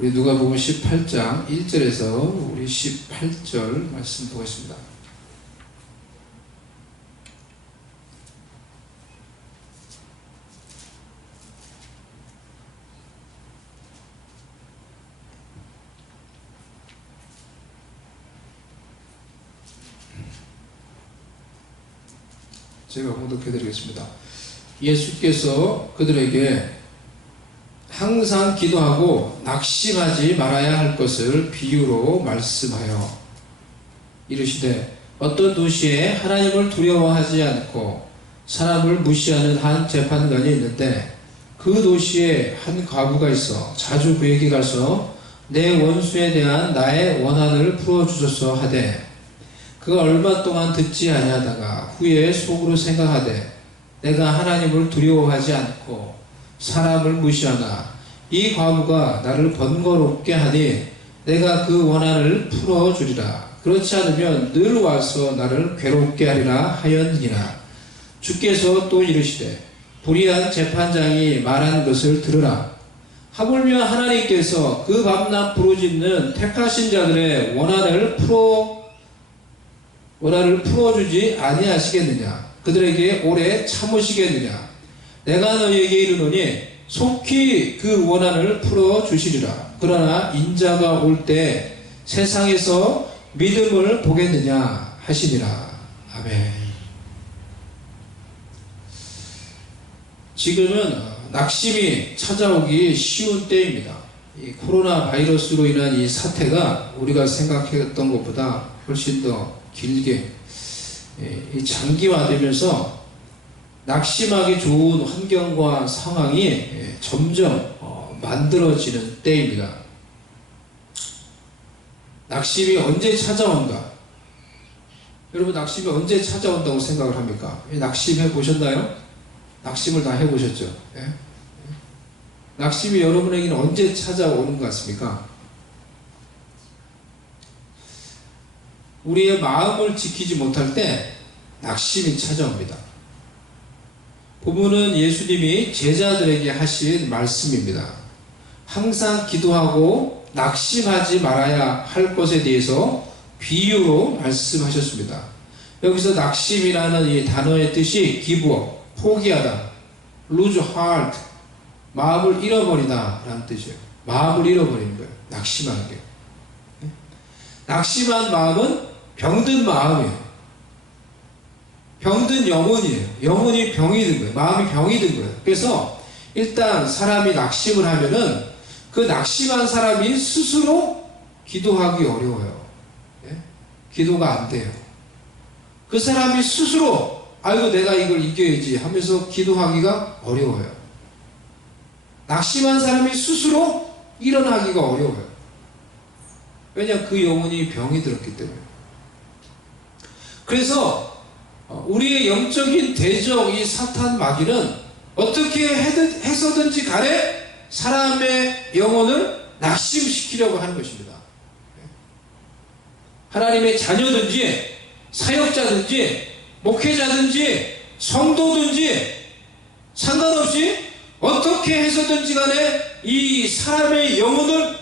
우리 누가복음 18장 1절에서 우리 18절 말씀 보겠습니다. 제가 봉독해 드리겠습니다. 예수께서 그들에게 항상 기도하고 낙심하지 말아야 할 것을 비유로 말씀하여 이르시되 어떤 도시에 하나님을 두려워하지 않고 사람을 무시하는 한 재판관이 있는데 그 도시에 한 과부가 있어 자주 그에게 가서 내 원수에 대한 나의 원한을 풀어주소서 하되 그가 얼마 동안 듣지 아니하다가 후에 속으로 생각하되 내가 하나님을 두려워하지 않고 사람을 무시하나 이 과부가 나를 번거롭게 하니 내가 그 원한을 풀어주리라. 그렇지 않으면 늘 와서 나를 괴롭게 하리라 하였느니라. 주께서 또 이르시되 불의한 재판장이 말한 것을 들으라. 하물며 하나님께서 그 밤낮 부르짖는 택하신 자들의 원한을 풀어주지 아니하시겠느냐. 그들에게 오래 참으시겠느냐. 내가 너희에게 이르노니 속히 그 원한을 풀어주시리라. 그러나 인자가 올 때 세상에서 믿음을 보겠느냐 하시니라. 아멘. 지금은 낙심이 찾아오기 쉬운 때입니다. 이 코로나 바이러스로 인한 이 사태가 우리가 생각했던 것보다 훨씬 더 길게 장기화되면서 낙심하기 좋은 환경과 상황이 점점 만들어지는 때입니다. 낙심이 언제 찾아온다? 여러분, 낙심이 언제 찾아온다고 생각을 합니까? 낙심해 보셨나요? 낙심을 다 해보셨죠? 예? 낙심이 여러분에게는 언제 찾아오는 것 같습니까? 우리의 마음을 지키지 못할 때 낙심이 찾아옵니다. 본문은 예수님이 제자들에게 하신 말씀입니다. 항상 기도하고 낙심하지 말아야 할 것에 대해서 비유로 말씀하셨습니다. 여기서 낙심이라는 이 단어의 뜻이 give up, 포기하다, lose heart, 마음을 잃어버리다 라는 뜻이에요. 마음을 잃어버리는 거예요. 낙심하는 게. 낙심한 마음은 병든 마음이에요. 병든 영혼이에요. 영혼이 병이 든 거예요. 마음이 병이 든 거예요. 그래서 일단 사람이 낙심을 하면은 그 낙심한 사람이 스스로 기도하기 어려워요. 예? 기도가 안 돼요. 그 사람이 스스로 아이고 내가 이걸 이겨야지 하면서 기도하기가 어려워요. 낙심한 사람이 스스로 일어나기가 어려워요. 왜냐, 그 영혼이 병이 들었기 때문에. 그래서 우리의 영적인 대적 이 사탄 마귀는 어떻게 해서든지 간에 사람의 영혼을 낙심시키려고 하는 것입니다. 하나님의 자녀든지 사역자든지 목회자든지 성도든지 상관없이 어떻게 해서든지 간에 이 사람의 영혼을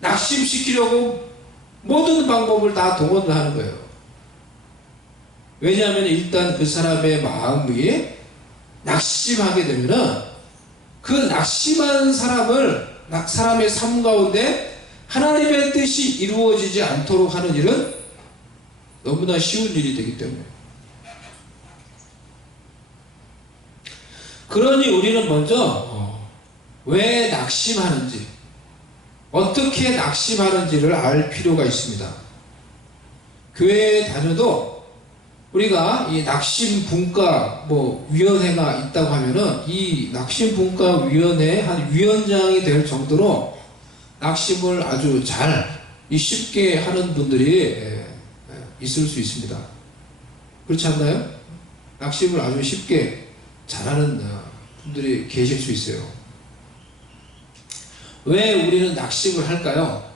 낙심시키려고 모든 방법을 다 동원을 하는 거예요. 왜냐하면 일단 그 사람의 마음이 낙심하게 되면은 그 낙심한 사람의 삶 가운데 하나님의 뜻이 이루어지지 않도록 하는 일은 너무나 쉬운 일이 되기 때문에. 그러니 우리는 먼저 왜 낙심하는지, 어떻게 낙심하는지를 알 필요가 있습니다. 교회에 다녀도 우리가 이 낙심분과 위원회가 있다고 하면은 이 낙심분과 위원회 한 위원장이 될 정도로 낙심을 아주 쉽게 하는 분들이 있을 수 있습니다. 그렇지 않나요? 낙심을 아주 쉽게 잘하는 분들이 계실 수 있어요. 왜 우리는 낙심을 할까요?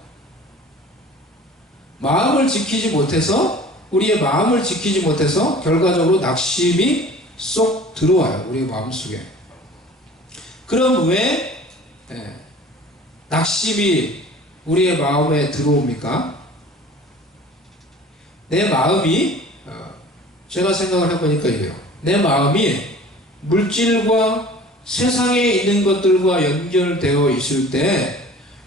우리의 마음을 지키지 못해서 결과적으로 낙심이 쏙 들어와요. 우리 마음속에. 그럼 왜 낙심이 우리의 마음에 들어옵니까? 내 마음이, 제가 생각을 해보니까 이래요. 내 마음이 물질과 세상에 있는 것들과 연결되어 있을 때,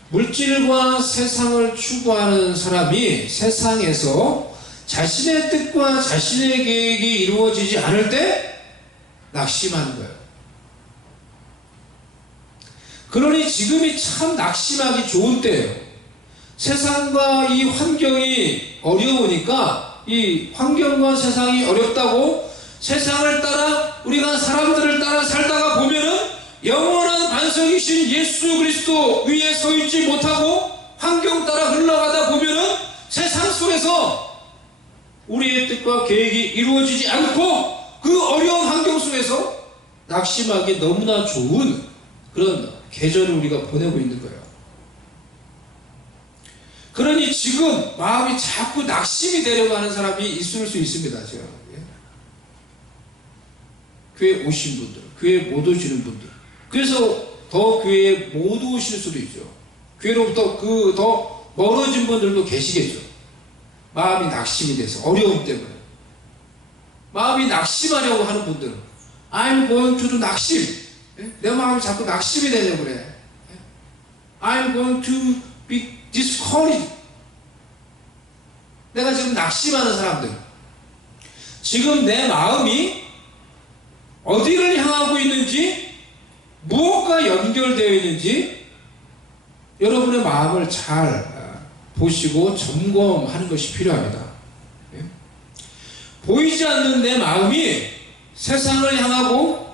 물질과 세상을 추구하는 사람이 세상에서 자신의 뜻과 자신의 계획이 이루어지지 않을 때 낙심하는 거예요. 그러니 지금이 참 낙심하기 좋은 때예요. 세상과 이 환경이 어려우니까, 이 환경과 세상이 어렵다고 세상을 따라, 우리가 사람들을 따라 살다가 보면은 영원한 반석이신 예수 그리스도 위에 서 있지 못하고 환경 따라 흘러가다 보면은 세상 속에서 우리의 뜻과 계획이 이루어지지 않고 그 어려운 환경 속에서 낙심하기 너무나 좋은 그런 계절을 우리가 보내고 있는 거예요. 그러니 지금 마음이 자꾸 낙심이 되려고 하는 사람이 있을 수 있습니다. 제가. 교회 오신 분들, 교회 못 오시는 분들, 그래서 더 교회에 못 오실 수도 있죠. 교회로부터 더 멀어진 분들도 계시겠죠. 마음이 낙심이 돼서, 어려움 때문에. 마음이 낙심하려고 하는 분들, I'm going to do 낙심. 내 마음이 자꾸 낙심이 되려고 그래. I'm going to be discouraged. 내가 지금 낙심하는 사람들. 지금 내 마음이 어디를 향하고 있는지, 무엇과 연결되어 있는지 여러분의 마음을 잘 보시고 점검하는 것이 필요합니다. 보이지 않는 내 마음이 세상을 향하고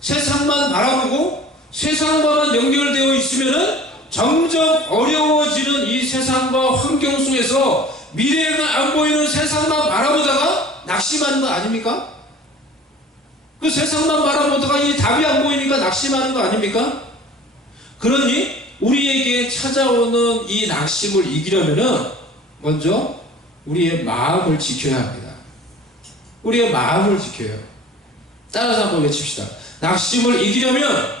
세상만 바라보고 세상과만 연결되어 있으면 점점 어려워지는 이 세상과 환경 속에서 미래가 안 보이는 세상만 바라보다가 낙심하는 거 아닙니까? 그 세상만 바라보다가 이 답이 안 보이니까 낙심하는 거 아닙니까? 그러니 우리에게 찾아오는 이 낙심을 이기려면 먼저 우리의 마음을 지켜야 합니다. 우리의 마음을 지켜요. 따라서 한번 외칩시다. 낙심을 이기려면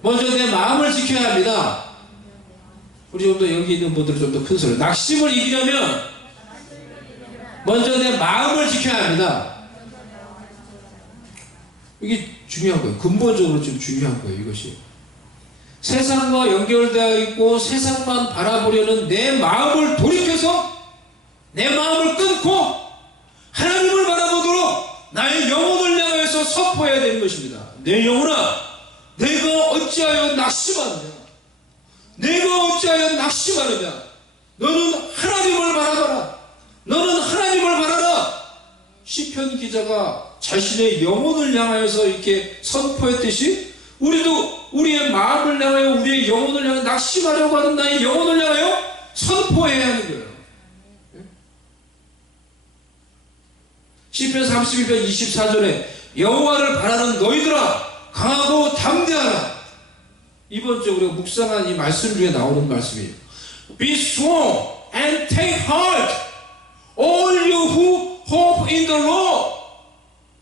먼저 내 마음을 지켜야 합니다. 우리 좀 더 여기 있는 분들은 좀 더 큰 소리. 낙심을 이기려면 먼저 내 마음을 지켜야 합니다. 이게 중요한 거예요. 근본적으로 좀 중요한 거예요. 이것이 세상과 연결되어 있고 세상만 바라보려는 내 마음을 돌이켜서 내 마음을 끊고 하나님을 바라보도록 나의 영혼을 향해서 선포해야 되는 것입니다. 내 영혼아, 내가 어찌하여 낙심하느냐? 내가 어찌하여 낙심하느냐? 너는 하나님을 바라봐라. 너는 하나님을 바라라. 시편 기자가 자신의 영혼을 향하여서 이렇게 선포했듯이 우리도 우리의 마음을 향하여 우리의 영혼을 향하여 낙심하려고 하는 나의 영혼을 향하여 선포해야 하는 거예요. 시편 31편 24절에 여호와를 바라는 너희들아 강하고 담대하라. 이번 주에 우리가 묵상한 이 말씀 중에 나오는 말씀이에요. Be strong and take heart, all you who hope in the Lord.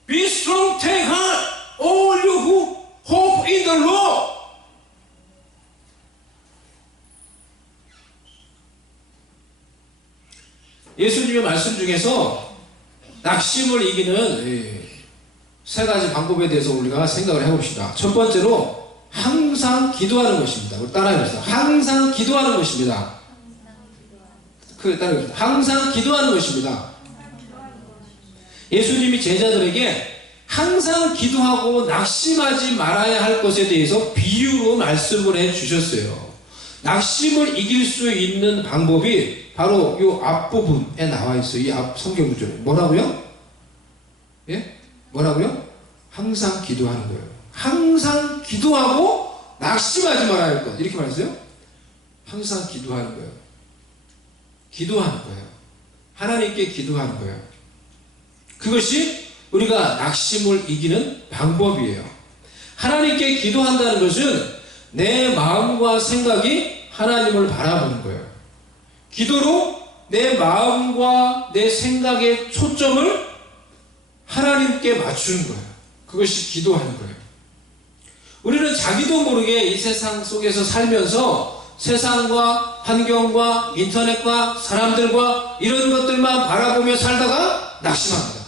Be strong, take heart, all you who hope in the Lord. 예수님의 말씀 중에서 낙심을 이기는 세 가지 방법에 대해서 우리가 생각을 해봅시다. 첫 번째로 항상 기도하는 것입니다. 우리 따라해봅시다. 항상 기도하는 것입니다. 크게 따라해봅시다. 항상 기도하는 것입니다. 예수님이 제자들에게 항상 기도하고 낙심하지 말아야 할 것에 대해서 비유로 말씀을 해주셨어요. 낙심을 이길 수 있는 방법이 바로 이 앞부분에 나와 있어요. 이 앞 성경 구절에. 뭐라고요? 예? 뭐라고요? 항상 기도하는 거예요. 항상 기도하고 낙심하지 말아야 할 것. 이렇게 말했어요? 항상 기도하는 거예요. 기도하는 거예요. 하나님께 기도하는 거예요. 그것이 우리가 낙심을 이기는 방법이에요. 하나님께 기도한다는 것은 내 마음과 생각이 하나님을 바라보는 거예요. 기도로 내 마음과 내 생각의 초점을 하나님께 맞추는 거예요. 그것이 기도하는 거예요. 우리는 자기도 모르게 이 세상 속에서 살면서 세상과 환경과 인터넷과 사람들과 이런 것들만 바라보며 살다가 낙심합니다.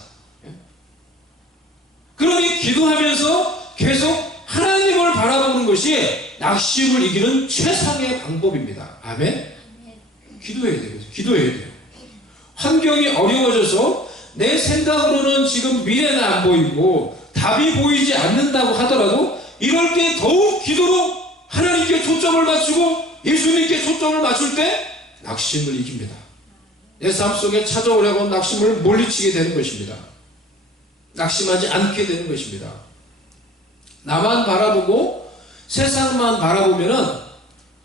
그러니 기도하면서 계속 하나님을 바라보는 것이 낙심을 이기는 최상의 방법입니다. 아멘? 기도해야 돼요. 기도해야 돼요. 환경이 어려워져서 내 생각으로는 지금 미래는 안 보이고 답이 보이지 않는다고 하더라도 이럴 때 더욱 기도로 하나님께 초점을 맞추고 예수님께 초점을 맞출 때 낙심을 이깁니다. 내 삶 속에 찾아오려고 하는 낙심을 물리치게 되는 것입니다. 낙심하지 않게 되는 것입니다. 나만 바라보고 세상만 바라보면은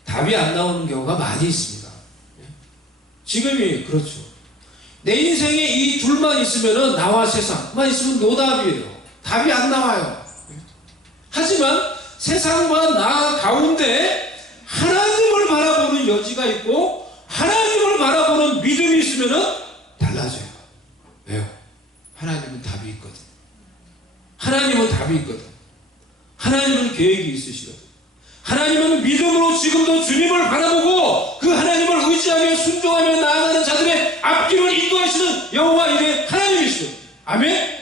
답이 안 나오는 경우가 많이 있습니다. 지금이 그렇죠. 내 인생에 이 둘만 있으면은 나와 세상만 있으면 노답이에요. 답이 안 나와요. 하지만 세상과 나 가운데 하나님을 바라보는 여지가 있고 하나님을 바라보는 믿음이 있으면은 달라져요. 왜요? 하나님은 답이 있거든. 하나님은 답이 있거든. 하나님은 계획이 있으시거든. 하나님은 믿음으로 지금도 주님을 바라보고 그 하나님을 의지하며 순종하며 나아가는 자들의 앞길을 인도하시는 여호와 이레 하나님이시거든. 아멘?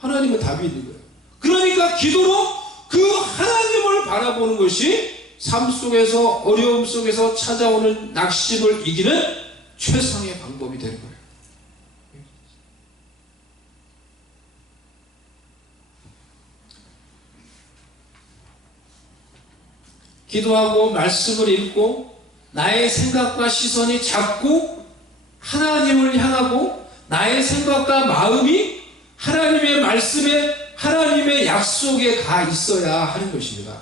하나님은 답이 있는 거예요. 그러니까 기도로 그 하나님을 바라보는 것이 삶 속에서 어려움 속에서 찾아오는 낙심을 이기는 최상의 방법이 되는 거예요. 기도하고 말씀을 읽고 나의 생각과 시선이 자꾸 하나님을 향하고 나의 생각과 마음이 하나님의 말씀에 하나님의 약속에 가 있어야 하는 것입니다.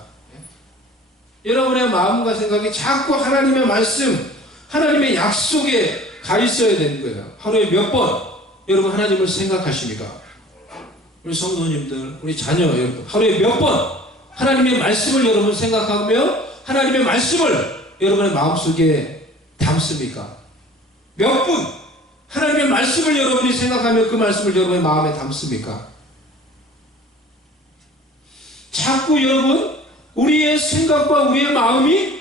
여러분의 마음과 생각이 자꾸 하나님의 말씀, 하나님의 약속에 가 있어야 되는 거예요. 하루에 몇 번 여러분 하나님을 생각하십니까? 우리 성도님들, 우리 자녀 여러분, 하루에 몇 번 하나님의 말씀을 여러분 생각하며 하나님의 말씀을 여러분의 마음속에 담습니까? 몇 분 하나님의 말씀을 여러분이 생각하며 그 말씀을 여러분의 마음에 담습니까? 자꾸 여러분 우리의 생각과 우리의 마음이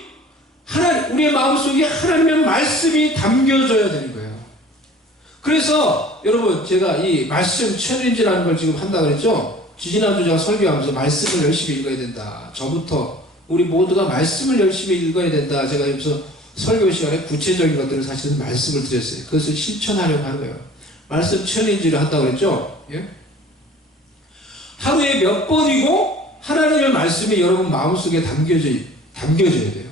우리의 마음속에 하나님의 말씀이 담겨져야 되는 거예요. 그래서 여러분 제가 이 말씀 챌린지라는 걸 지금 한다 그랬죠? 지지난주 제가 설교하면서 말씀을 열심히 읽어야 된다. 저부터 우리 모두가 말씀을 열심히 읽어야 된다. 제가 여기서 설교 시간에 구체적인 것들을 사실은 말씀을 드렸어요. 그것을 실천하려고 하는 거예요. 말씀 챌린지를 한다고 그랬죠? 예? 하루에 몇 번이고 하나님의 말씀이 여러분 마음속에 담겨져야 돼요.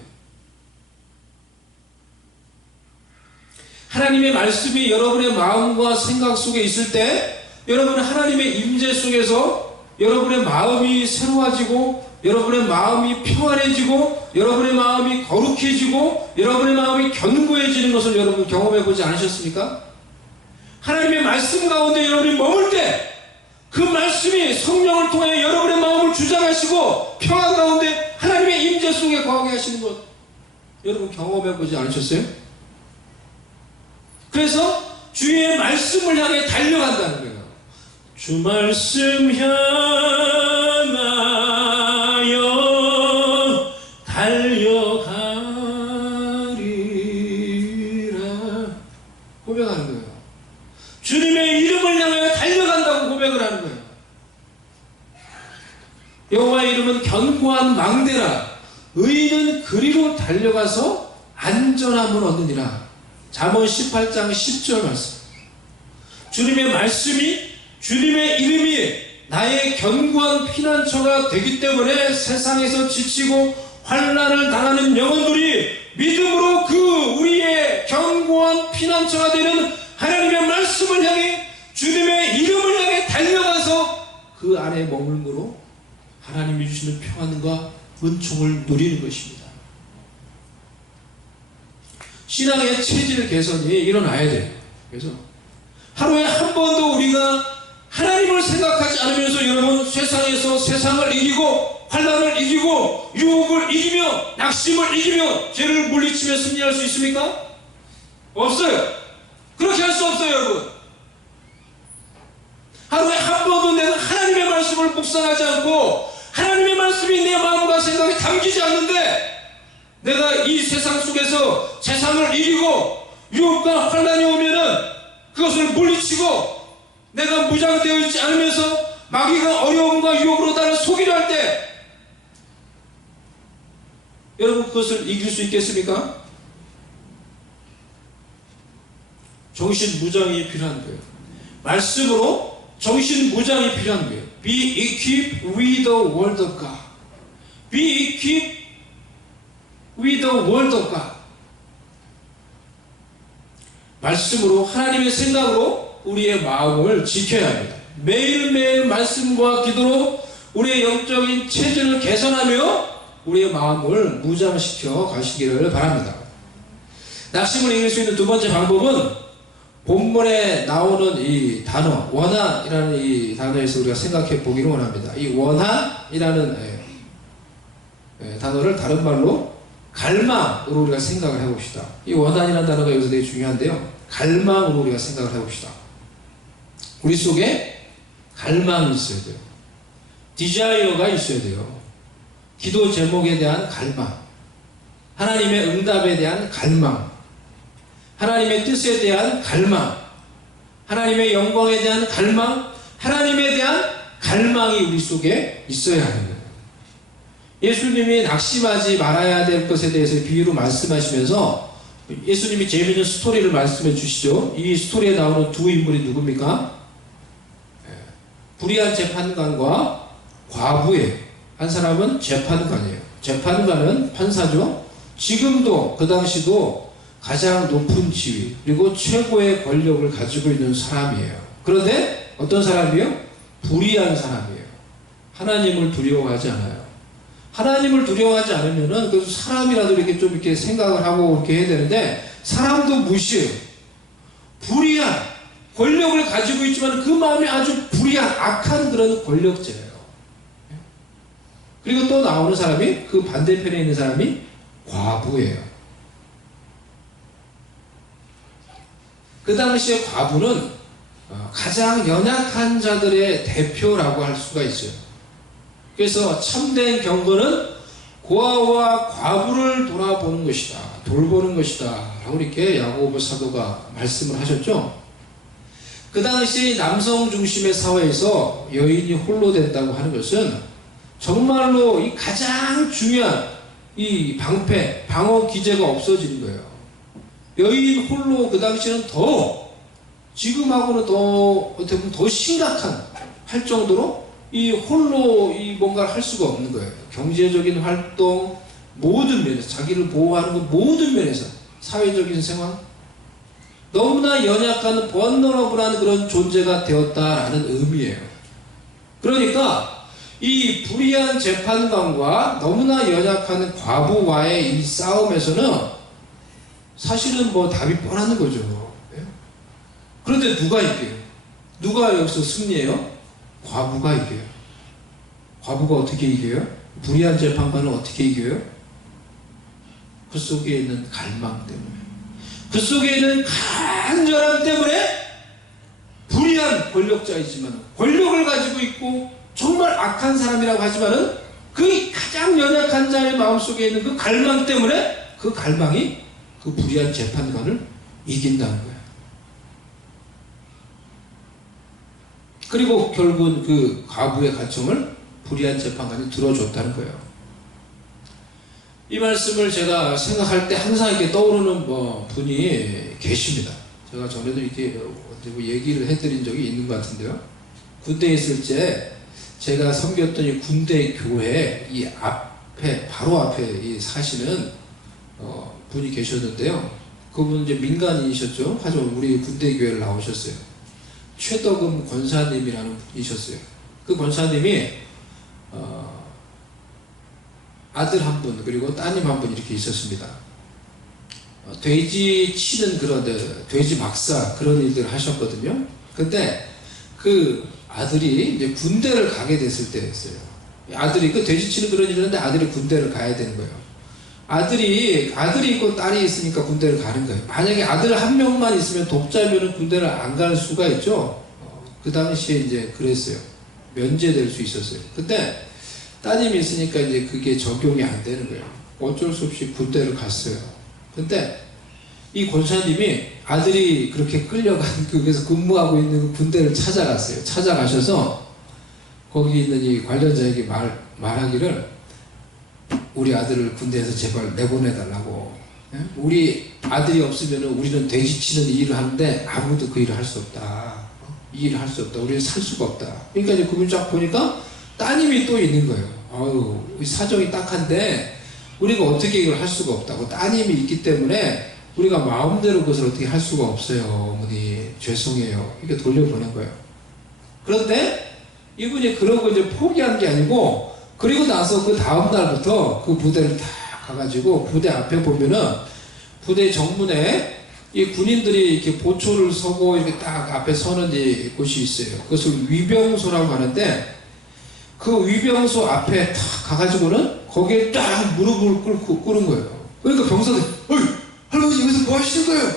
하나님의 말씀이 여러분의 마음과 생각 속에 있을 때 여러분 하나님의 임재 속에서 여러분의 마음이 새로워지고 여러분의 마음이 평안해지고 여러분의 마음이 거룩해지고 여러분의 마음이 견고해지는 것을 여러분 경험해보지 않으셨습니까? 하나님의 말씀 가운데 여러분이 머물 때 그 말씀이 성령을 통해 여러분의 마음을 주장하시고 평안 가운데 하나님의 임재 속에 거하게 하시는 것 여러분 경험해보지 않으셨어요? 그래서 주의 말씀을 향해 달려간다는 거예요. 주 말씀 향하여 달려가리라 고백하는 거예요. 주님의 이름을 향하여 달려간다고 고백을 하는 거예요. 여호와의 이름은 견고한 망대라 의인은 그리로 달려가서 안전함을 얻느니라. 잠언 18장 10절 말씀. 주님의 말씀이 주님의 이름이 나의 견고한 피난처가 되기 때문에 세상에서 지치고 환난을 당하는 영혼들이 믿음으로 그 우리의 견고한 피난처가 되는 하나님의 말씀을 향해 주님의 이름을 향해 달려가서 그 안에 머물므로 하나님이 주시는 평안과 은총을 누리는 것입니다. 신앙의 체질 개선이 일어나야 돼요. 그래서 하루에 한 번도 우리가 하나님을 생각하지 않으면서 여러분 세상에서 세상을 이기고 환난을 이기고 유혹을 이기며 낙심을 이기며 죄를 물리치며 승리할 수 있습니까? 없어요. 그렇게 할 수 없어요, 여러분. 하루에 한 번도 내가 하나님의 말씀을 묵상하지 않고 하나님의 말씀을 말씀이 내 마음과 생각에 담기지 않는데 내가 이 세상 속에서 세상을 이기고 유혹과 환난이 오면은 그것을 물리치고 내가 무장되어 있지 않으면서 마귀가 어려움과 유혹으로 나를 속이려 할 때 여러분 그것을 이길 수 있겠습니까? 정신무장이 필요한 거예요. 말씀으로 정신무장이 필요한 거예요. Be equipped with the word of God. Be equipped with the word of God. 말씀으로 하나님의 생각으로 우리의 마음을 지켜야 합니다. 매일매일 말씀과 기도로 우리의 영적인 체질을 개선하며 우리의 마음을 무장시켜 가시기를 바랍니다. 낙심을 이길 수 있는 두 번째 방법은 본문에 나오는 이 단어, 원한이라는 이 단어에서 우리가 생각해 보기를 원합니다. 이 원한이라는 단어를 다른 말로 갈망으로 우리가 생각을 해봅시다. 이 원한이라는 단어가 여기서 되게 중요한데요. 갈망으로 우리가 생각을 해봅시다. 우리 속에 갈망이 있어야 돼요. 디자이어가 있어야 돼요. 기도 제목에 대한 갈망, 하나님의 응답에 대한 갈망, 하나님의 뜻에 대한 갈망, 하나님의 영광에 대한 갈망, 하나님에 대한 갈망이 우리 속에 있어야 하는 거예요. 예수님이 낙심하지 말아야 될 것에 대해서 비유로 말씀하시면서 예수님이 재미있는 스토리를 말씀해 주시죠. 이 스토리에 나오는 두 인물이 누굽니까? 불의한 재판관과 과부예요. 한 사람은 재판관이에요. 재판관은 판사죠. 지금도 그 당시도 가장 높은 지위 그리고 최고의 권력을 가지고 있는 사람이에요. 그런데 어떤 사람이에요? 불의한 사람이에요. 하나님을 두려워하지 않아요. 하나님을 두려워하지 않으면은 그 사람이라도 이렇게 좀 이렇게 생각을 하고 이렇게 해야 되는데 사람도 무시해요. 불의한 권력을 가지고 있지만 그 마음이 아주 불의한 악한 그런 권력자예요. 그리고 또 나오는 사람이 그 반대편에 있는 사람이 과부예요. 그 당시에 과부는 가장 연약한 자들의 대표라고 할 수가 있어요. 그래서 참된 경건은 고아와 과부를 돌아보는 것이다. 돌보는 것이다. 라고 이렇게 야고보 사도가 말씀을 하셨죠. 그 당시 남성 중심의 사회에서 여인이 홀로 된다고 하는 것은 정말로 이 가장 중요한 이 방패, 방어 기제가 없어지는 거예요. 여인 홀로 그 당시에는 더 지금하고는 더 어떻게 보면 더 심각한 할 정도로 이 홀로 이 뭔가를 할 수가 없는 거예요. 경제적인 활동 모든 면에서 자기를 보호하는 것 모든 면에서 사회적인 생활 너무나 연약한 번너러블한 그런 존재가 되었다라는 의미예요. 그러니까 이 불의한 재판관과 너무나 연약한 과부와의 이 싸움에서는 사실은 뭐 답이 뻔한 거죠. 그런데 누가 이겨요? 누가 여기서 승리해요? 과부가 이겨요. 과부가 어떻게 이겨요? 불의한 재판관은 어떻게 이겨요? 그 속에 있는 갈망 때문에, 그 속에 있는 간절함 때문에 불의한 권력자이지만 권력을 가지고 있고 정말 악한 사람이라고 하지만은 그 가장 연약한 자의 마음속에 있는 그 갈망 때문에 그 갈망이 그 불의한 재판관을 이긴다는 거예요. 그리고 결국은 그 과부의 가청을 불의한 재판관이 들어줬다는 거예요. 이 말씀을 제가 생각할 때 항상 이렇게 떠오르는 분이 계십니다. 제가 전에도 이렇게 얘기를 해드린 적이 있는 것 같은데요. 군대에 있을 때 제가 섬겼던 이 군대 교회 이 앞에 바로 앞에 사시는 분이 계셨는데요. 그분은 이제 민간인이셨죠. 하지만 우리 군대 교회를 나오셨어요. 최덕음 권사님이라는 분이셨어요. 그 권사님이 아들 한 분 그리고 따님 한 분 이렇게 있었습니다. 돼지 치는 그런 돼지 막사 그런 일들을 하셨거든요. 근데 그 아들이 이제 군대를 가게 됐을 때였어요. 아들이 그 돼지 치는 그런 일을 하는데 아들이 군대를 가야 되는 거예요. 아들이 있고 딸이 있으니까 군대를 가는 거예요. 만약에 아들 한 명만 있으면 독자면은 군대를 안 갈 수가 있죠. 그 당시에 이제 그랬어요. 면제될 수 있었어요. 근데 따님이 있으니까 이제 그게 적용이 안 되는 거예요. 어쩔 수 없이 군대를 갔어요. 근데 이 권사님이 아들이 그렇게 끌려간 그게서 근무하고 있는 군대를 찾아갔어요. 찾아가셔서 거기 있는 이 관련자에게 말하기를 우리 아들을 군대에서 제발 내보내달라고. 우리 아들이 없으면 우리는 돼지치는 이 일을 하는데 아무도 그 일을 할 수 없다. 이 일을 할 수 없다. 우리는 살 수가 없다. 그러니까 이제 그분 쫙 보니까 따님이 또 있는 거예요. 아유, 사정이 딱한데 우리가 어떻게 이걸 할 수가 없다고. 따님이 있기 때문에 우리가 마음대로 그것을 어떻게 할 수가 없어요. 어머니 죄송해요. 이렇게 돌려보낸 거예요. 그런데 이분이 그러고 이제 포기한 게 아니고, 그리고 나서 그 다음 날부터 그 부대를 다 가가지고 부대 앞에 보면은 부대 정문에 이 군인들이 이렇게 보초를 서고 이렇게 딱 앞에 서는 곳이 있어요. 그것을 위병소라고 하는데, 그 위병소 앞에 딱 가가지고는 거기에 딱 무릎을 꿇은 거예요. 그러니까 병사들이 어이 할아버지 여기서 뭐 하시는 거예요?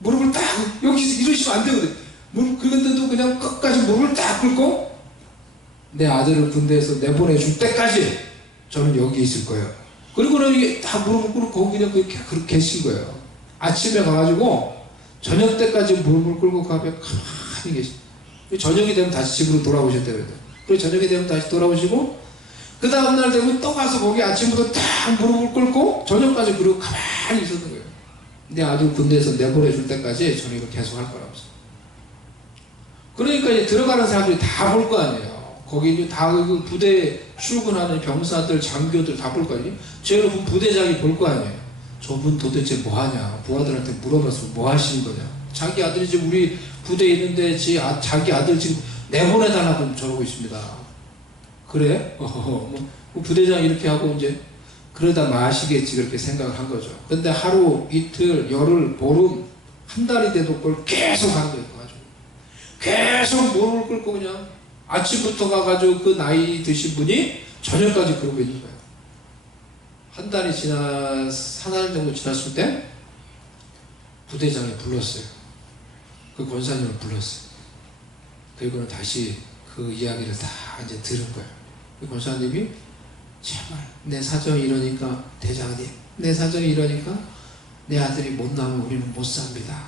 무릎을 딱 여기서 이러시면 안 되거든. 그런데도 그냥 끝까지 무릎을 딱 꿇고 내 아들을 군대에서 내보내줄 때까지 저는 여기 있을 거예요. 그리고는 이게 다 무릎을 꿇고 그냥 그렇게 계신 거예요. 아침에 가가지고 저녁 때까지 무릎을 꿇고 가면 가만히 계시. 저녁이 되면 다시 집으로 돌아오셨대요. 그리고 저녁이 되면 다시 돌아오시고 그 다음날 되면 또 가서 거기 아침부터 딱 무릎을 꿇고 저녁까지 그러고 가만히 있었던 거예요. 내 아들 군대에서 내보내줄 때까지 저는 이거 계속 할 거라고. 그러니까 이제 들어가는 사람들이 다 볼 거 아니에요. 거기 다 그 부대에 출근하는 병사들, 장교들 다 볼 거 아니에요. 제가 부대장이 볼 거 아니에요. 저분 도대체 뭐 하냐. 부하들한테 물어봐서 뭐 하시는 거냐. 자기 아들이 지금 우리 부대에 있는데 자기 아들 지금 내보내달라고 저러고 있습니다. 그래? 뭐 부대장이 이렇게 하고 이제 그러다 마시겠지 그렇게 생각을 한 거죠. 근데 하루, 이틀, 열흘, 보름, 한 달이 돼도 그걸 계속 하는 거예요. 계속 무릎을 꿇고 그냥 아침부터 가가지고 그 나이 드신 분이 저녁까지 그러고 있는 거예요. 한 달 정도 지났을 때 부대장이 불렀어요. 그 권사님을 불렀어요. 그리고는 다시 그 이야기를 다 이제 들은 거예요. 그 권사님이 제발 내 사정이 이러니까 대장님, 내 사정이 이러니까 내 아들이 못 나오면 우리는 못 삽니다.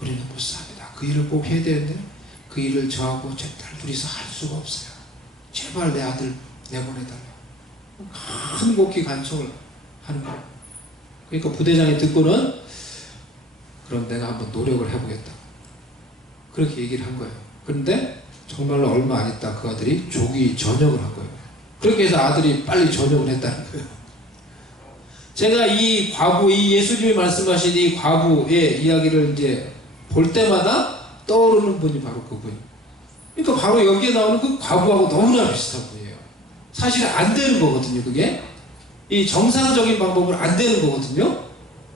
우리는 못 삽니다. 그 일을 꼭 해야 되는데 그 일을 저하고 제딸 둘이서 할 수가 없어요. 제발 내 아들 내보내달라고. 간곡히 간청을 하는 거예요. 그러니까 부대장이 듣고는 그럼 내가 한번 노력을 해보겠다. 그렇게 얘기를 한 거예요. 그런데 정말로 얼마 안 있다 그 아들이 조기 전역을 한 거예요. 그렇게 해서 아들이 빨리 전역을 했다는 거예요. 제가 이 과부, 이 예수님이 말씀하신 이 과부의 이야기를 이제 볼 때마다 떠오르는 분이 바로 그분이에요. 그러니까 바로 여기에 나오는 그 과부하고 너무나 비슷한 분이에요. 사실 안 되는 거거든요, 그게. 이 정상적인 방법은 안 되는 거거든요.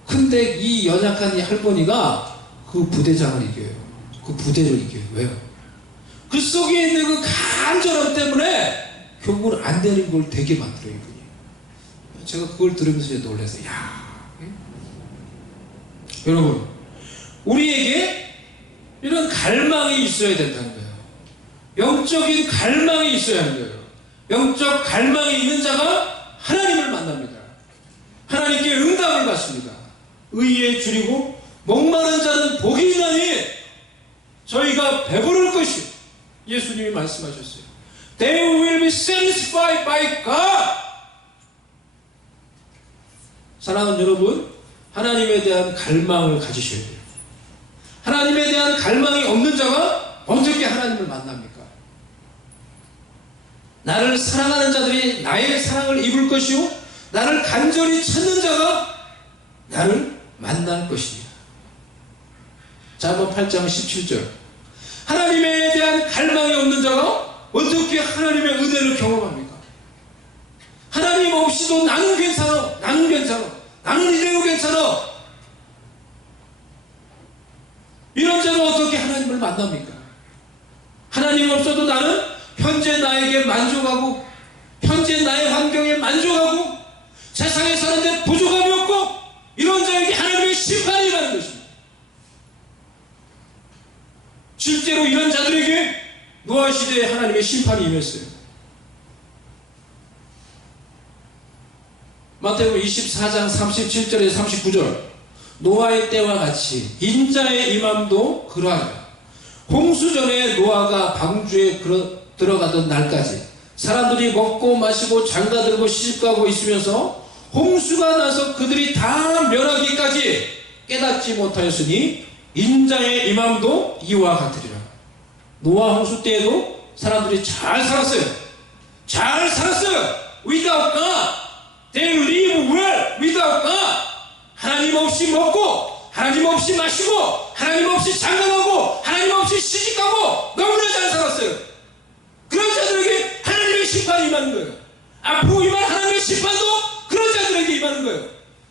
근데 이 연약한 이 할머니가 그 부대장을 이겨요. 그 부대를 이겨요. 왜요? 그 속에 있는 그 간절함 때문에 결국은 안 되는 걸 되게 만들어요, 이분이. 제가 그걸 들으면서 놀라서, 여러분, 우리에게 이런 갈망이 있어야 된다는 거예요. 영적인 갈망이 있어야 하는 거예요. 영적 갈망이 있는 자가 하나님을 만납니다. 하나님께 응답을 받습니다. 의에 줄이고 목마른 자는 복이 있나니 저희가 배부를 것이 예수님이 말씀하셨어요. They will be satisfied by God. 사랑하는 여러분, 하나님에 대한 갈망을 가지셔야 돼요. 하나님에 대한 갈망이 없는 자가 어떻게 하나님을 만납니까? 나를 사랑하는 자들이 나의 사랑을 입을 것이요 나를 간절히 찾는 자가 나를 만날 것이니라. 잠언 8장 17절. 하나님에 대한 갈망이 없는 자가 어떻게 하나님의 은혜를 경험합니까? 하나님 없이도 나는 괜찮아, 나는 괜찮아, 나는 이래도 괜찮아. 이런 자가 어떻게 하나님을 만납니까? 하나님 없어도 나는 현재 나에게 만족하고 현재 나의 환경에 만족하고 세상에 사는데 부족함이 없고 이런 자에게 하나님의 심판이 일어나는 것입니다. 실제로 이런 자들에게 노아 시대에 하나님의 심판이 임했어요. 마태복음 24장 37절에서 39절 노아의 때와 같이 인자의 임함도 그러하리라. 홍수 전에 노아가 방주에 들어가던 날까지 사람들이 먹고 마시고 장가들고 시집가고 있으면서 홍수가 나서 그들이 다 멸하기까지 깨닫지 못하였으니 인자의 임함도 이와 같으리라. 노아 홍수 때에도 사람들이 잘 살았어요. 잘 살았어요. Without God. They live well without God. 하나님 없이 먹고 하나님 없이 마시고 하나님 없이 장가가고 하나님 없이 시집가고 너무나 잘 살았어요. 그런 자들에게 하나님의 심판이 임하는 거예요. 앞으로 임할 하나님의 심판도 그런 자들에게 임하는 거예요.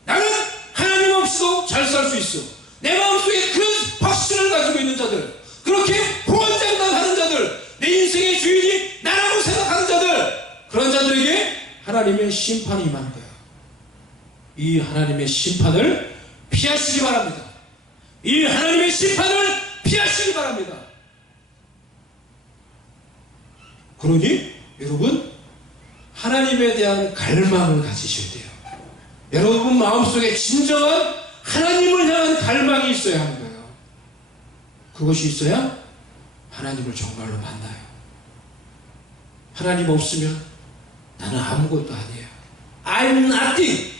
나는 하나님 없이도 잘 살 수 있어. 내 마음속에 그런 확신을 가지고 있는 자들, 그렇게 호언장담하는 자들, 내 인생의 주인이 나라고 생각하는 자들, 그런 자들에게 하나님의 심판이 임하는 거예요. 이 하나님의 심판을 피하시기 바랍니다. 이 하나님의 심판을 피하시기 바랍니다. 그러니 여러분, 하나님에 대한 갈망을 가지셔야 돼요. 여러분 마음속에 진정한 하나님을 향한 갈망이 있어야 하는 거예요. 그것이 있어야 하나님을 정말로 만나요. 하나님 없으면 나는 아무것도 아니에요. I'm nothing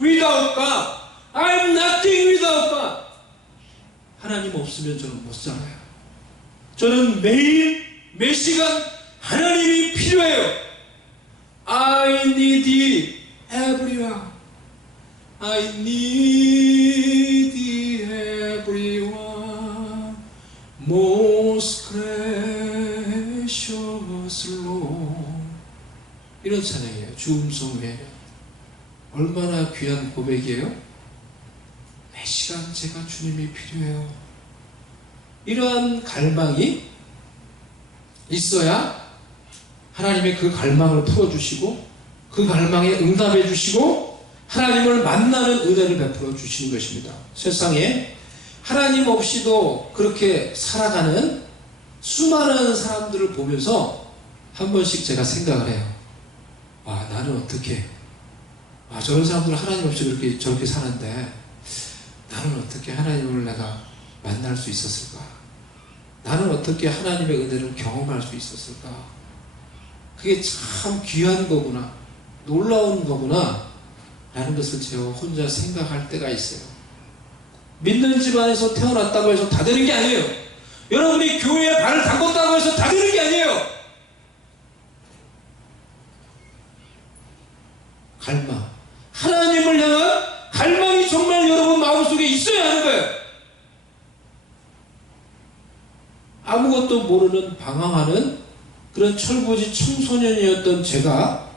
without God. I'm nothing without God. 하나님 없으면 저는 못 살아요. 저는 매일 매 시간 하나님이 필요해요. I need everyone. I need everyone. Most precious Lord. 이런 찬양이에요. 주음성에 얼마나 귀한 고백이에요. 매 시간 제가 주님이 필요해요. 이러한 갈망이 있어야 하나님의 그 갈망을 풀어주시고 그 갈망에 응답해 주시고 하나님을 만나는 은혜를 베풀어 주시는 것입니다. 세상에 하나님 없이도 그렇게 살아가는 수많은 사람들을 보면서 한 번씩 제가 생각을 해요. 와, 나는 어떻게, 저런 사람들은 하나님 없이 저렇게 사는데 나는 어떻게 하나님을 내가 만날 수 있었을까? 나는 어떻게 하나님의 은혜를 경험할 수 있었을까? 그게 참 귀한 거구나, 놀라운 거구나 라는 것을 제가 혼자 생각할 때가 있어요. 믿는 집안에서 태어났다고 해서 다 되는 게 아니에요. 여러분이 교회에 발을 담궜다고 해서 다 되는 게 아니에요. 갈망, 하나님을 향한 갈망이 정말 여러분 마음속에 있어야 하는 거예요. 아무것도 모르는 방황하는 그런 철부지 청소년이었던 제가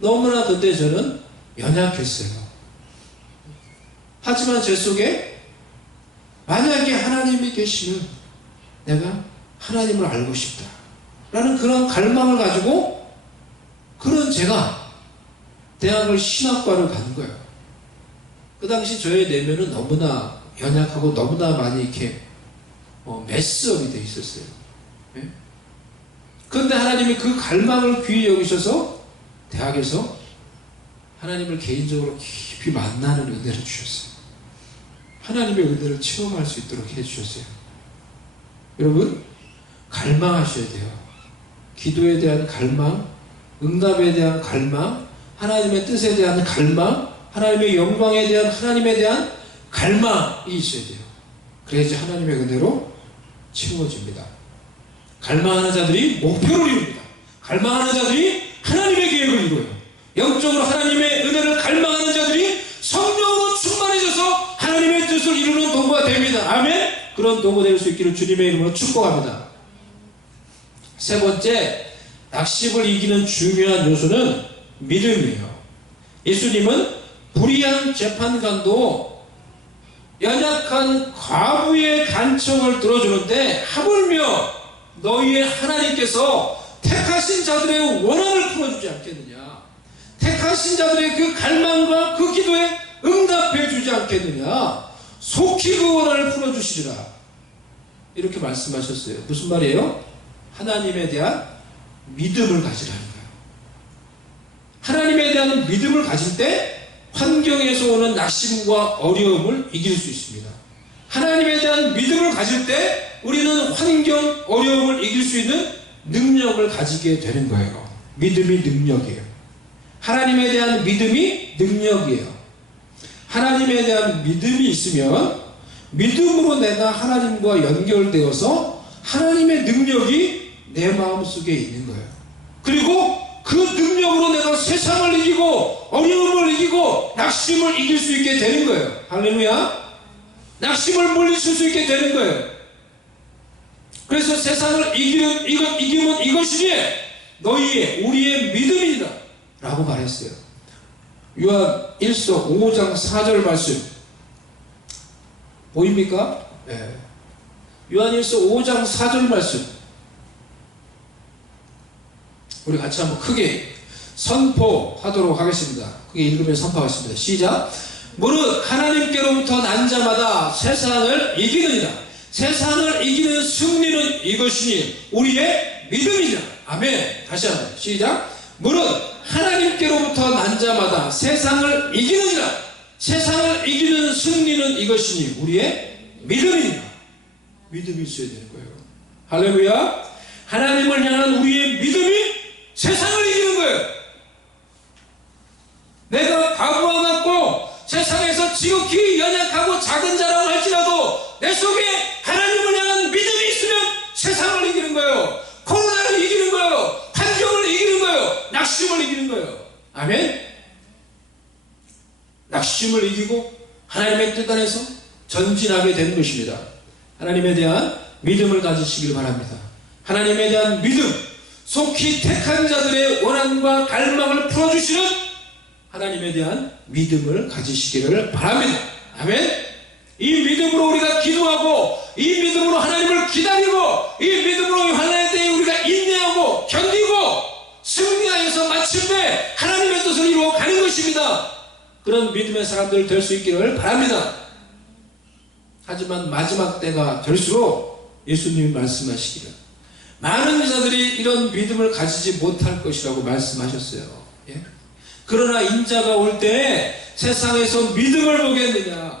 너무나 그때 저는 연약했어요. 하지만 제 속에 만약에 하나님이 계시면 내가 하나님을 알고 싶다 라는 그런 갈망을 가지고 그런 제가 대학을 신학과를 간 거예요. 그 당시 저의 내면은 너무나 연약하고 너무나 많이 이렇게 메스업이 돼 있었어요. 예? 그런데 하나님이 그 갈망을 귀히 여기셔서 대학에서 하나님을 개인적으로 깊이 만나는 은혜를 주셨어요. 하나님의 은혜를 체험할 수 있도록 해주셨어요. 여러분, 갈망하셔야 돼요. 기도에 대한 갈망, 응답에 대한 갈망, 하나님의 뜻에 대한 갈망, 하나님의 영광에 대한, 하나님에 대한 갈망이 있어야 돼요. 그래야지 하나님의 은혜로 채워집니다. 갈망하는 자들이 목표를 이룹니다. 갈망하는 자들이 하나님의 계획을 이루어요. 영적으로 하나님의 은혜를 갈망하는 자들이 성령으로 충만해져서 하나님의 뜻을 이루는 도구가 됩니다. 아멘. 그런 도구 될 수 있기를 주님의 이름으로 축복합니다. 세 번째, 낙심을 이기는 중요한 요소는 믿음이에요. 예수님은 불의한 재판관도 연약한 과부의 간청을 들어주는데 하물며 너희의 하나님께서 택하신 자들의 원한을 풀어주지 않겠느냐, 택하신 자들의 그 갈망과 그 기도에 응답해 주지 않겠느냐, 속히 그 원한을 풀어주시리라, 이렇게 말씀하셨어요. 무슨 말이에요? 하나님에 대한 믿음을 가지라는 거예요. 하나님에 대한 믿음을 가질 때 환경에서 오는 낙심과 어려움을 이길 수 있습니다. 하나님에 대한 믿음을 가질 때 우리는 환경, 어려움을 이길 수 있는 능력을 가지게 되는 거예요. 믿음이 능력이에요. 하나님에 대한 믿음이 능력이에요. 하나님에 대한 믿음이 있으면 믿음으로 내가 하나님과 연결되어서 하나님의 능력이 내 마음속에 있는 거예요. 그리고 그 능력으로 내가 세상을 이기고 어려움을 이기고 낙심을 이길 수 있게 되는 거예요. 할렐루야. 낙심을 물리칠 수 있게 되는 거예요. 그래서 세상을 이기면 이것이니 너희의 우리의 믿음이다 라고 말했어요. 요한 1서 5장 4절 말씀 보입니까? 네. 요한 1서 5장 4절 말씀 우리 같이 한번 크게 선포하도록 하겠습니다. 크게 읽으면 선포하겠습니다. 시작. 무릇 하나님께로부터 난 자마다 세상을 이기느니라. 세상을 이기는 승리는 이것이니 우리의 믿음이니라. 아멘. 다시 한번 시작. 무릇 하나님께로부터 난 자마다 세상을 이기느니라. 세상을 이기는 승리는 이것이니 우리의 믿음이니라. 믿음이 있어야 되는 거예요. 할렐루야. 하나님을 향한 우리의 믿음이 세상을 이기는 거예요. 내가 과부하 같고 세상에서 지극히 연약하고 작은 자라고 할지라도 내 속에 하나님을 향한 믿음이 있으면 세상을 이기는 거예요. 코로나를 이기는 거예요. 환경을 이기는 거예요. 낙심을 이기는 거예요. 아멘. 낙심을 이기고 하나님의 뜻 안에서 전진하게 되는 것입니다. 하나님에 대한 믿음을 가지시길 바랍니다. 하나님에 대한 믿음, 속히 택한 자들의 원한과 갈망을 풀어주시는 하나님에 대한 믿음을 가지시기를 바랍니다. 아멘. 이 믿음으로 우리가 기도하고 이 믿음으로 하나님을 기다리고 이 믿음으로 환난의 때에 우리가 인내하고 견디고 승리하여서 마침내 하나님의 뜻을 이루어 가는 것입니다. 그런 믿음의 사람들 될 수 있기를 바랍니다. 하지만 마지막 때가 될수록 예수님이 말씀하시기를 많은 자들이 이런 믿음을 가지지 못할 것이라고 말씀하셨어요. 예? 그러나 인자가 올 때에 세상에서 믿음을 보겠느냐.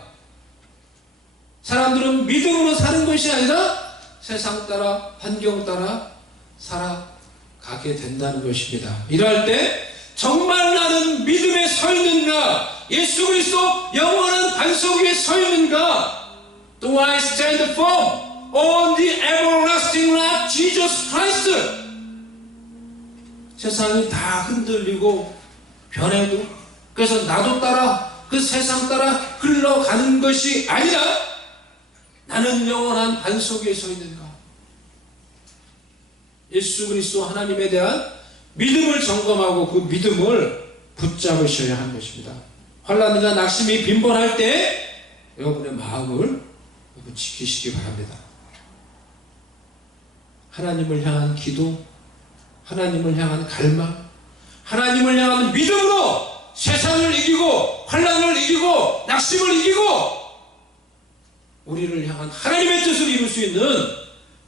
사람들은 믿음으로 사는 것이 아니라 세상 따라 환경 따라 살아가게 된다는 것입니다. 이럴 때 정말 나는 믿음에 서 있는가? 예수 그리스도 영원한 반석 위에 서 있는가? Do I stand firm on the everlasting rock Jesus Christ? 세상이 다 흔들리고 변해도 그래서 나도 따라 그 세상 따라 흘러가는 것이 아니라 나는 영원한 반석 위에 서 있는가? 예수 그리스도 하나님에 대한 믿음을 점검하고 그 믿음을 붙잡으셔야 하는 것입니다. 환난과 낙심이 빈번할 때 여러분의 마음을 지키시기 바랍니다. 하나님을 향한 기도, 하나님을 향한 갈망, 하나님을 향한 믿음으로 세상을 이기고 환난을 이기고 낙심을 이기고 우리를 향한 하나님의 뜻을 이룰 수 있는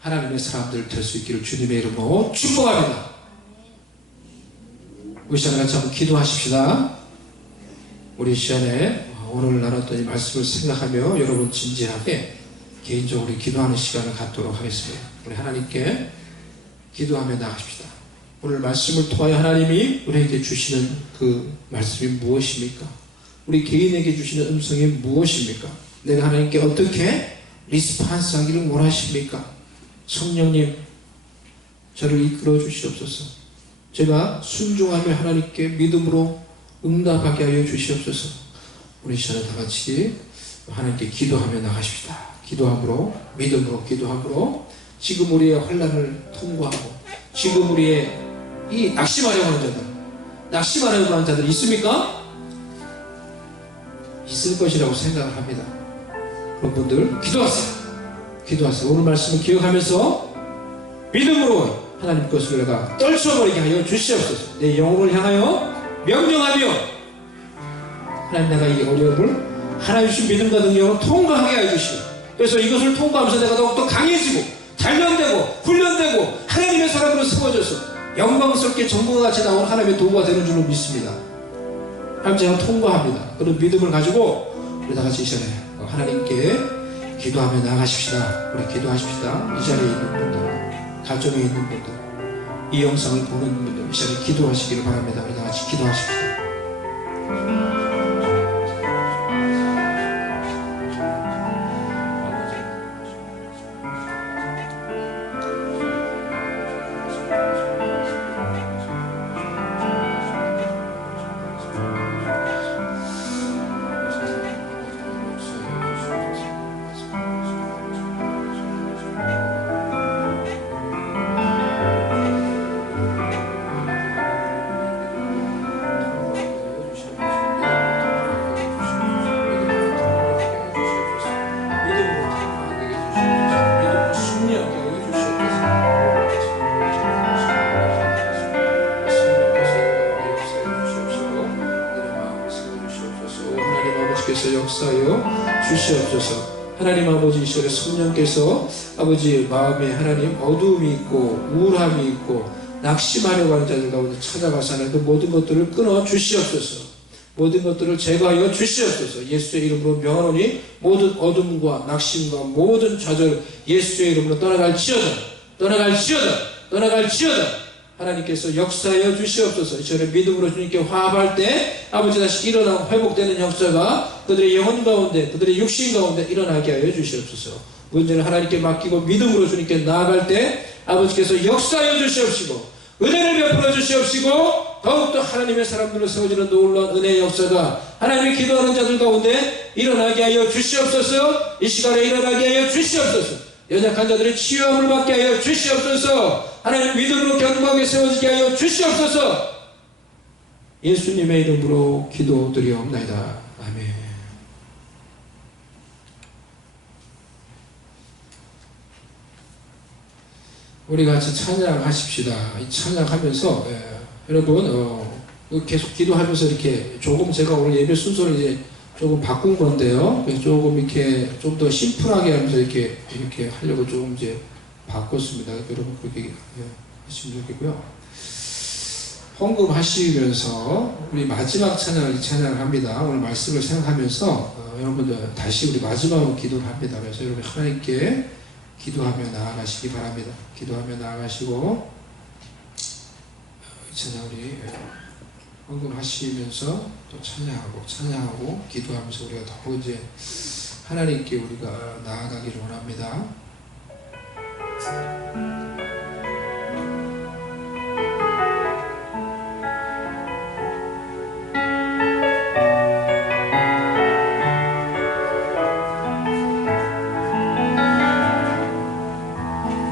하나님의 사람들 될 수 있기를 주님의 이름으로 축복합니다. 우리 시간에 같이 한번 기도하십시다. 우리 시간에 오늘 나눴던 이 말씀을 생각하며 여러분 진지하게 개인적으로 기도하는 시간을 갖도록 하겠습니다. 우리 하나님께 기도하며 나가십시다. 오늘 말씀을 통하여 하나님이 우리에게 주시는 그 말씀이 무엇입니까? 우리 개인에게 주시는 음성이 무엇입니까? 내가 하나님께 어떻게 리스판스 하기를 원하십니까? 성령님, 저를 이끌어 주시옵소서. 제가 순종하며 하나님께 믿음으로 응답하게 하여 주시옵소서. 우리 시간에 다 같이 하나님께 기도하며 나가십시다. 기도함으로, 믿음으로, 기도함으로 지금 우리의 환난을 통과하고 지금 우리의 이 낙심하려고 하는 자들, 낙심하려고 하는 자들 있습니까? 있을 것이라고 생각을 합니다. 그런 분들 기도하세요. 기도하세요. 오늘 말씀을 기억하면서 믿음으로 하나님 것을 내가 떨쳐버리게 하여 주시옵소서. 내 영혼을 향하여 명령하며 하나님 내가 이 어려움을 하나님 주신 믿음과 능력으로 통과하게 하여 주시고 그래서 이것을 통과하면서 내가 더욱더 강해지고 단련되고 훈련되고 하나님의 사람으로 세워져서 영광스럽게 전부와 같이 나온 하나님의 도구가 되는 줄로 믿습니다. 하나님 제가 통과합니다. 그런 믿음을 가지고 우리 다 같이 이 시간에 하나님께 기도하며 나아가십시다. 우리 기도하십시다. 이 자리에 있는 분들, 가정에 있는 분들, 이 영상을 보는 분들 이 시간에 기도하시기를 바랍니다. 우리 다 같이 기도하십시다. 역사하여 주시옵소서. 하나님 아버지, 이 시간에 성령께서 아버지 마음에 하나님 어두움이 있고 우울함이 있고 낙심하려고 하는 자들 가운데 찾아가서 하나님 그 모든 것들을 끊어 주시옵소서. 모든 것들을 제거하여 주시옵소서. 예수의 이름으로 명하노니 모든 어둠과 낙심과 모든 좌절 예수의 이름으로 떠나갈지어다. 하나님께서 역사하여 주시옵소서. 이 시간에 믿음으로 주님께 화합할 때 아버지 다시 일어나고 회복되는 역사가 그들의 영혼 가운데 그들의 육신 가운데 일어나게 하여 주시옵소서. 문제는 하나님께 맡기고 믿음으로 주님께 나아갈 때 아버지께서 역사하여 주시옵시고 은혜를 베풀어 주시옵시고 더욱더 하나님의 사람들로 세워지는 놀라운 은혜의 역사가 하나님의 기도하는 자들 가운데 일어나게 하여 주시옵소서. 이 시간에 일어나게 하여 주시옵소서. 연약한 자들의 치유함을 받게 하여 주시옵소서. 하나님 믿음으로 견고하게 세워지게 하여 주시옵소서. 예수님의 이름으로 기도드리옵나이다. 아멘. 우리 같이 찬양하십시다. 이 찬양하면서 여러분 계속 기도하면서 이렇게 조금 제가 오늘 예배 순서를 이제 조금 바꾼 건데요. 조금 이렇게 좀 더 심플하게 하면서 이렇게 하려고 조금 이제 바꿨습니다. 여러분 그렇게 하시면 좋겠고요. 헌금하시면서 우리 마지막 찬양을 찬양합니다. 오늘 말씀을 생각하면서 여러분들 다시 우리 마지막으로 기도를 합니다. 그래서 여러분 하나님께 기도하며 나아가시기 바랍니다. 기도하며 나아가시고 이 찬양 우리 헌금하시면서 또 찬양하고 기도하면서 우리가 더 이제 하나님께 우리가 나아가기를 원합니다.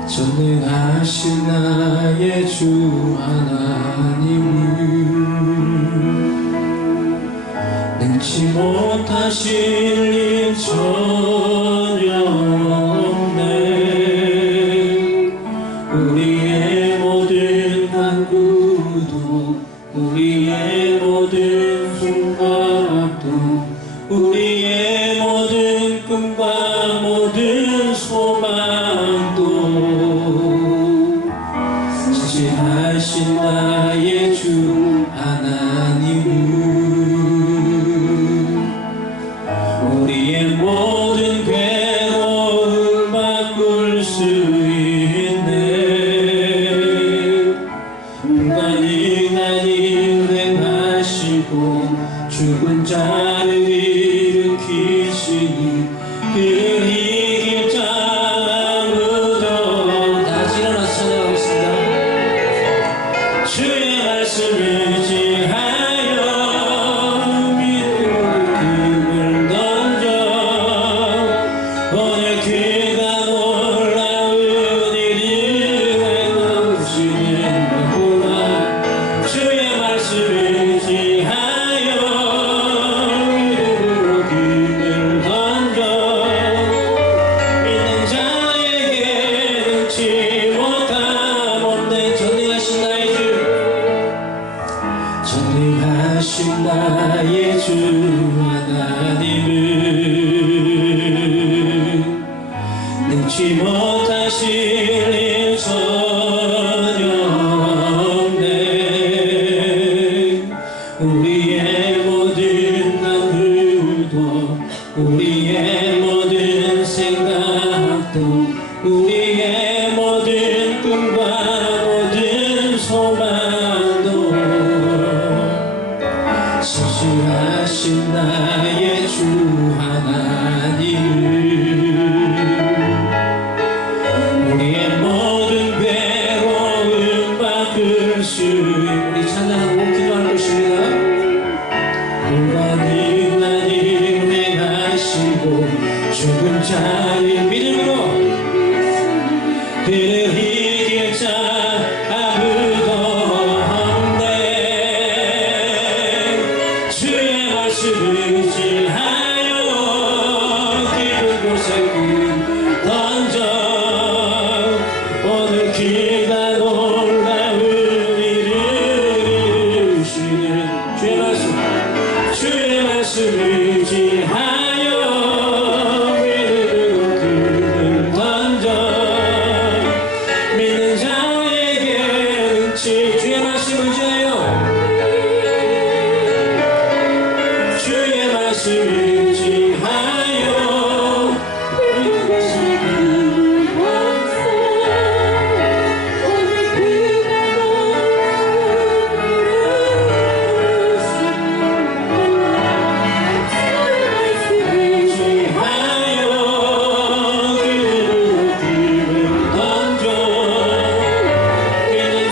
전능하신 나의 주 하나님을 능치 못하실 일 전혀 없네. 우리의 모든 간구도 우리의 모든 순간도 우리의 모든 꿈과 모든 소망도 자신하신 나의 주 하나님을 우리의 모든 괴로움 바꿀 수 있네. 불가능한 일을 행하시고 죽은 자를 일으키시니 그를 이길 자 아무도 다 같이 일어나서 찬양하겠습니다. 주의 말씀을 의지하여 믿음을 던져 오늘 그가 놀라운 일을 행하시는 거구나. 주의 말씀을 의지하여 믿음으로 금을 던져 믿는 자에게 능치 못한 못된 전능하신 나의 주 전능하신 나의 주 하나님을 능치 못하실 일 전혀 없네. 우리의 모든 소망도 신실하신 나의 주 하나님을 우리의 모든 괴로움 바꿀 수 우리 찬양하고 기도할 것입니다. 하나님 행하시고 죽은 자의 믿음으로 그를 이길 자 아무도 없네. 주의 말씀을 의지하여 깊은 곳에 던져 오늘 그가 놀라운 일을 이루시는 주의 말씀을 의지하여 믿음으로 그를 던져 믿는 자에게 능치 주의 말씀을 의지하여 주의 말씀을 의지하여 믿는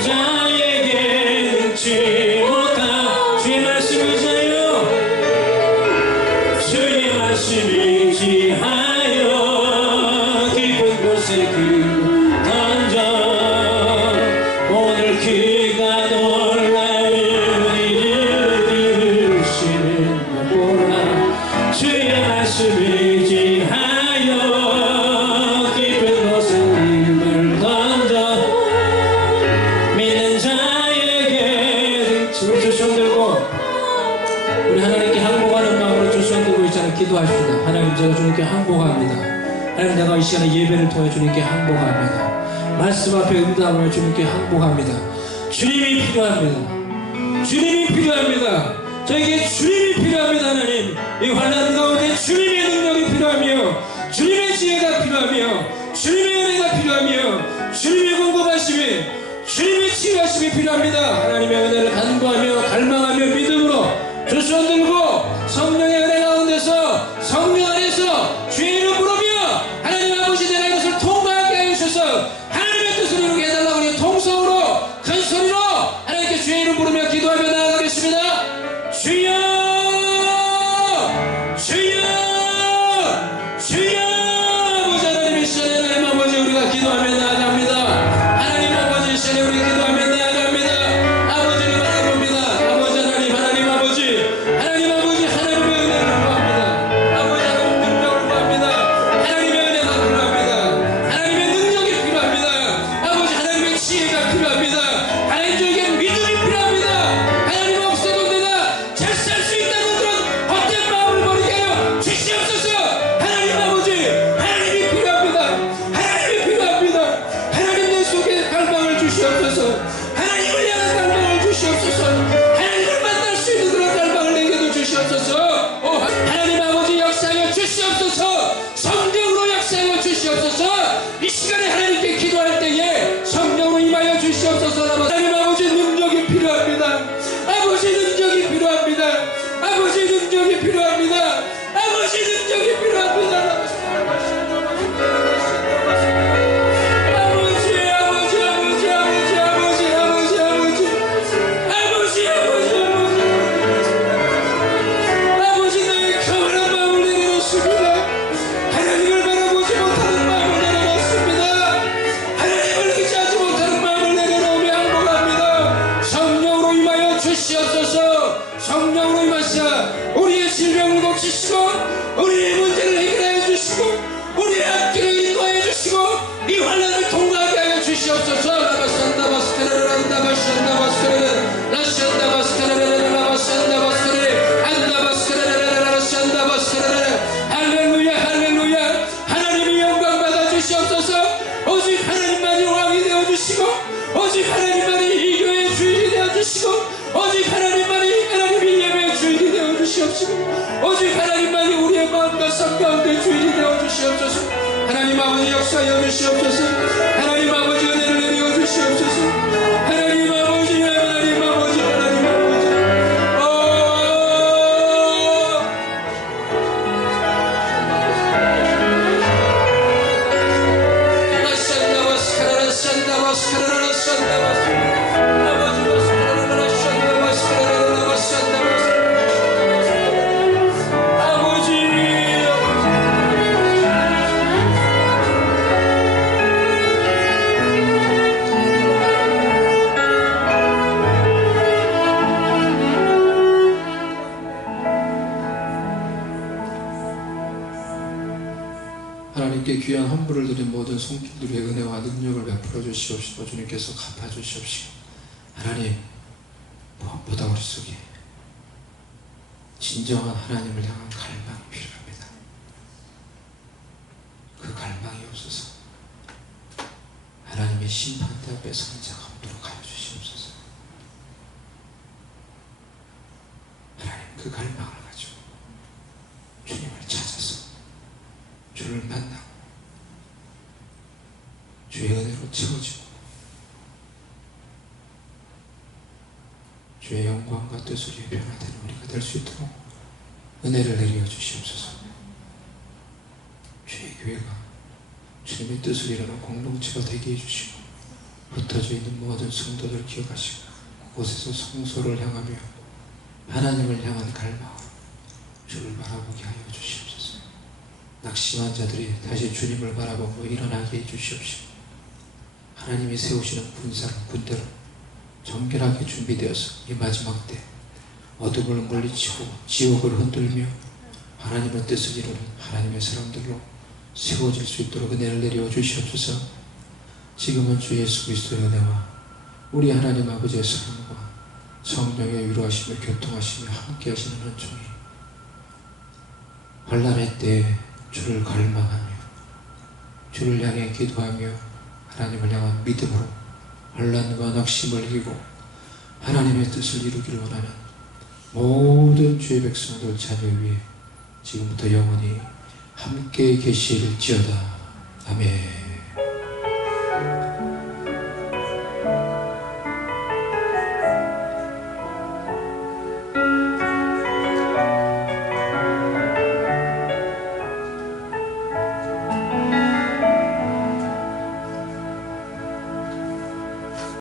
자에게 의지하여 깊은 곳에 그 던져 오늘 그가 놀라운 일을 이루시는 보라. 주의 말씀을 의지하여 깊은 곳에 힘을 던져 믿는 자에게 우리 두 손 들고 우리 하나님께 항복하는 마음으로 두 손 들고 있잖아요. 기도하십니다. 하나님, 제가 주님께 항복합니다. 하나님, 내가 이 시간에 예배를 통해 주님께 항복합니다. 말씀 앞에 응답을 주님께 항복합니다. 주님이 필요합니다. 주님이 필요합니다. 저에게 주님이 필요합니다. 하나님, 이 환난 가운데 주님의 능력이 필요하며 주님의 지혜가 필요하며 주님의 은혜가 필요하며 주님의 공급하심이 주님의 치유하심이 필요합니다. 하나님의 은혜를 간구하며 갈망하며 믿음으로 두 손 들고 성령의 은혜 가운데서 성령 안에서 주의 이름 부르며 하나님 아버지 내가 이것을 통과하게 하여 주셔서 하나님의 뜻을 이루게 해달라고 우리 통성으로 큰 소리로 하나님께 주의 이름 부르며 기도하며 나아가겠습니다. 주여 주여 주여. 아버지 하나님, 이 시간에 하나님 아버지 우리가 기도하며 나아갑니다. 하나님 아버지, 이 시간에 우리 기도하며 나아갑니다. 아버지를 바라봅니다. 아버지 하나님, 하나님 아버지 하나님의 은혜를 구합니다. 아버지 하나님 능력을 구합니다. 하나님의 은혜가 필요합니다. 하나님의 능력이 필요합니다. 아버지 하나님의 지혜가 필요합니다. 하나님, 저에게 믿음이 필요합니다. 하나님 없어도 내가 잘 살 수 있다는 그런 헛된 마음을 버리게 하여 주시옵소서. 하나님 아버지, 하나님이 필요합니다. 하나님이 필요합니다. 하나님, 내 속에 갈망을 주시옵소서. 하나님을 향한 갈망을 주시옵소서. 하나님을 만날 수 있는 그런 갈망을 내게도 주시옵소서. 하나님 아버지, 역사하여 주시옵소서. 성령으로 역사하여 주시옵소서. 이 시간에 하나님께 기도할 때에 성령으로 임하여 주시옵소서. 하나님 아버지, 능력이 필요합니다. 아버지, 능력이 필요합니다. 아버지, 능력이 필요합니다. 아버지, 능력이 필요합니다. 아버지, 나의 가난한 마음을 내려놓습니다. 하나님을 바라보지 못하는 마음을 내려놓습니다. 하나님을 의지하지 못하는 마음을 내려놓으며 항복합니다. 성령으로 임하여 주시옵소서. 성령으로 임하시아 우리의 질병을 고치시고 우리의 문제를 해결하여 주시고 우리의 앞길을 인도하여 주시고 이 환난을 통과하게 하여 주시옵소서. 할렐루야, 할렐루야. 하나님이 영광 받아 주시옵소서. 오직 하나님만이 왕이 되어 주시고 오직 하나님만이 이 교회의 주인이 되어 주시고 오직 하나님만이 하나님이 예배의 주인이 되어 주시옵시고 오직 하나님만이 우리의 마음과 삶 가운데 주인이 되어 주시옵소서. 하나님 아버지, 역사하여 주시옵소서. 하나님 아버지, 은혜를 내려 주시옵소서. 하나님 아버지, 주님께 귀한 헌물을 드린 모든 손길들의 은혜와 능력을 베풀어 주시옵시고 주님께서 갚아 주시옵시고 하나님 무엇보다 우리 속에 진정한 하나님을 향한 갈망이 필요합니다. 그 갈망이 없어서 하나님의 심판대 앞에 서는 자가 없도록 하여 주시옵소서. 하나님 그 갈망을 가지고 주님을 찾아서 주를 만나고 주의 은혜로 채워지고 주의 영광과 뜻을 위해 변화되는 우리가 될 수 있도록 은혜를 내려 주시옵소서. 주의 교회가 주님의 뜻을 이루는 공동체가 되게 해주시고 흩어져 있는 모든 성도들 기억하시고 그곳에서 성소를 향하며 하나님을 향한 갈망으로 주를 바라보게 하여 주시옵소서. 낙심한 자들이 다시 주님을 바라보고 일어나게 해주시옵시고 하나님이 세우시는 군대로 정결하게 준비되어서 이 마지막 때 어둠을 물리치고 지옥을 흔들며 하나님의 뜻을 이루는 하나님의 사람들로 세워질 수 있도록 은혜를 내려 주시옵소서. 지금은 주 예수 그리스도의 은혜와 우리 하나님 아버지의 사랑과 성령의 위로하시며 교통하시며 함께 하시는 은총이 환난의 때에 주를 갈망하며 주를 향해 기도하며 하나님을 향한 믿음으로 환난과 낙심을 이기고 하나님의 뜻을 이루기를 원하는 모든 주의 백성들 자녀 위에 지금부터 영원히 함께 계실지어다. 아멘.